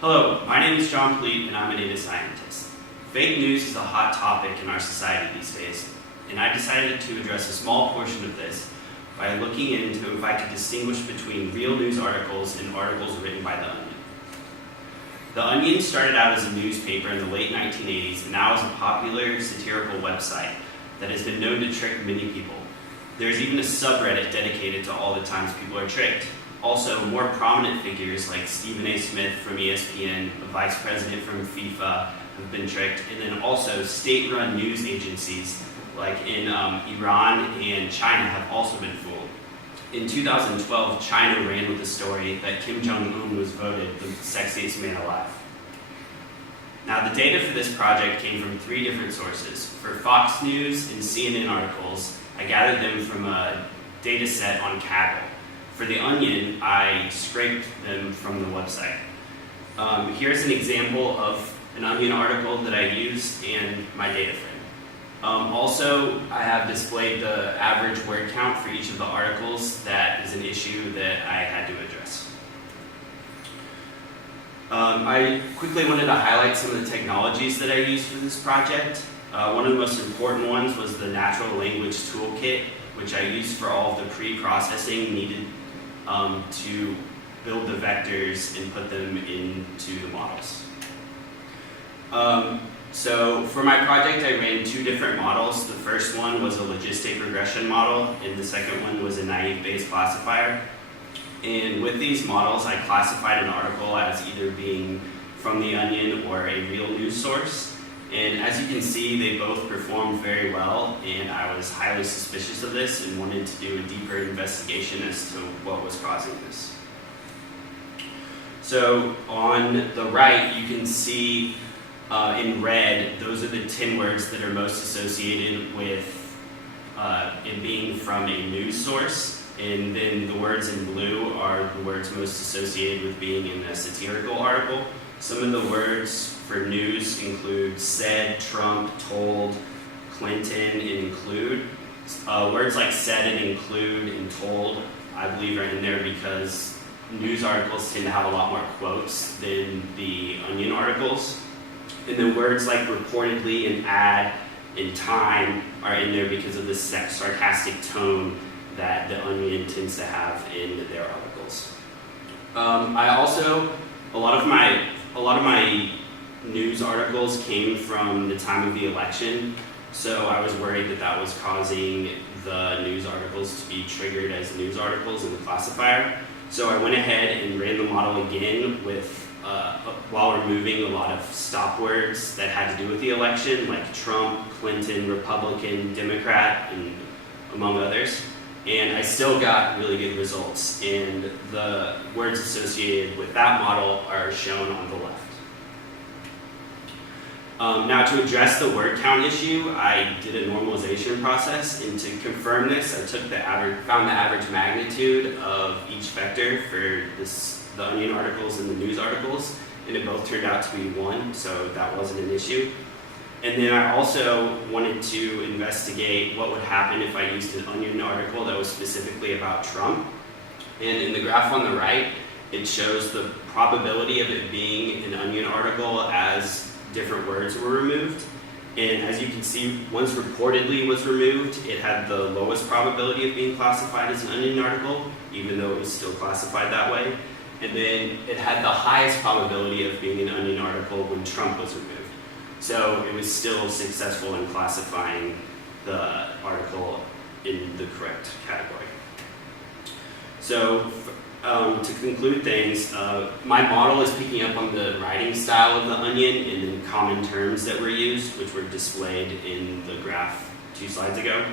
Hello, my name is John Politte and I'm a data scientist. Fake news is a hot topic in our society these days, and I decided to address a small portion of this by looking into if I could distinguish between real news articles and articles written by The Onion. The Onion started out as a newspaper in the late 1980s and now is a popular satirical website that has been known to trick many people. There's even a subreddit dedicated to all the times people are tricked. Also, more prominent figures like Stephen A. Smith from ESPN, a vice president from FIFA, have been tricked, and then also state-run news agencies like in Iran and China have also been fooled. In 2012, China ran with the story that Kim Jong-un was voted the sexiest man alive. Now, the data for this project came from 3 different sources. For Fox News and CNN articles, I gathered them from a data set on Kaggle. For The Onion, I scraped them from the website. Here's an example of an Onion article that I used and my data frame. Also, I have displayed the average word count for each of the articles. That is an issue that I had to address. I quickly wanted to highlight some of the technologies that I used for this project. One of the most important ones was the natural language toolkit, which I used for all of the pre-processing needed to build the vectors and put them into the models. So for my project, I ran 2 different models. The first one was a logistic regression model, and the second one was a naive Bayes classifier. And with these models, I classified an article as either being from The Onion or a real news source. And as you can see, they both performed very well, and I was highly suspicious of this and wanted to do a deeper investigation as to what was causing this. So on the right, you can see in red, those are the 10 words that are most associated with it being from a news source, and then the words in blue are the words most associated with being in a satirical article. Some of the words for news include said, Trump, told, Clinton, and include. Words like said and include and told, I believe, are in there because news articles tend to have a lot more quotes than the Onion articles. And then words like reportedly and ad and time are in there because of the sarcastic tone that the Onion tends to have in their articles. A lot of my news articles came from the time of the election, so I was worried that that was causing the news articles to be triggered as news articles in the classifier. So I went ahead and ran the model again with while removing a lot of stop words that had to do with the election, like Trump, Clinton, Republican, Democrat, and among others. And I still got really good results, and the words associated with that model are shown on the left. Now, to address the word count issue, I did a normalization process, and to confirm this, I found the average magnitude of each vector for the Onion articles and the news articles, and it both turned out to be 1, so that wasn't an issue. And then I also wanted to investigate what would happen if I used an Onion article that was specifically about Trump. And in the graph on the right, it shows the probability of it being an Onion article as different words were removed. And as you can see, once reportedly was removed, it had the lowest probability of being classified as an Onion article, even though it was still classified that way. And then it had the highest probability of being an Onion article when Trump was removed. So it was still successful in classifying the article in the correct category. So to conclude things, my model is picking up on the writing style of the Onion and in common terms that were used, which were displayed in the graph 2 slides ago.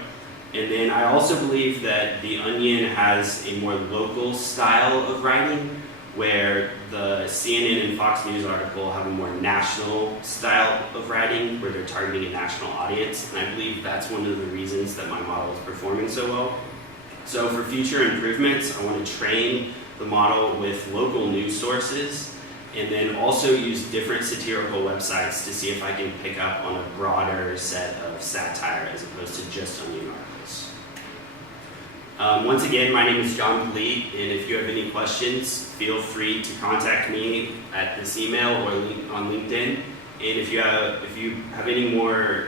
And then I also believe that the Onion has a more local style of writing, where the CNN and Fox News article have a more national style of writing, where they're targeting a national audience. And I believe that's one of the reasons that my model is performing so well. So for future improvements, I want to train the model with local news sources, and then also use different satirical websites to see if I can pick up on a broader set of satire as opposed to just Onion articles. Once again, my name is John Politte, and if you have any questions, feel free to contact me at this email or on LinkedIn. And if you have any more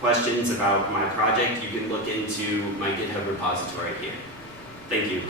questions about my project, you can look into my GitHub repository here. Thank you.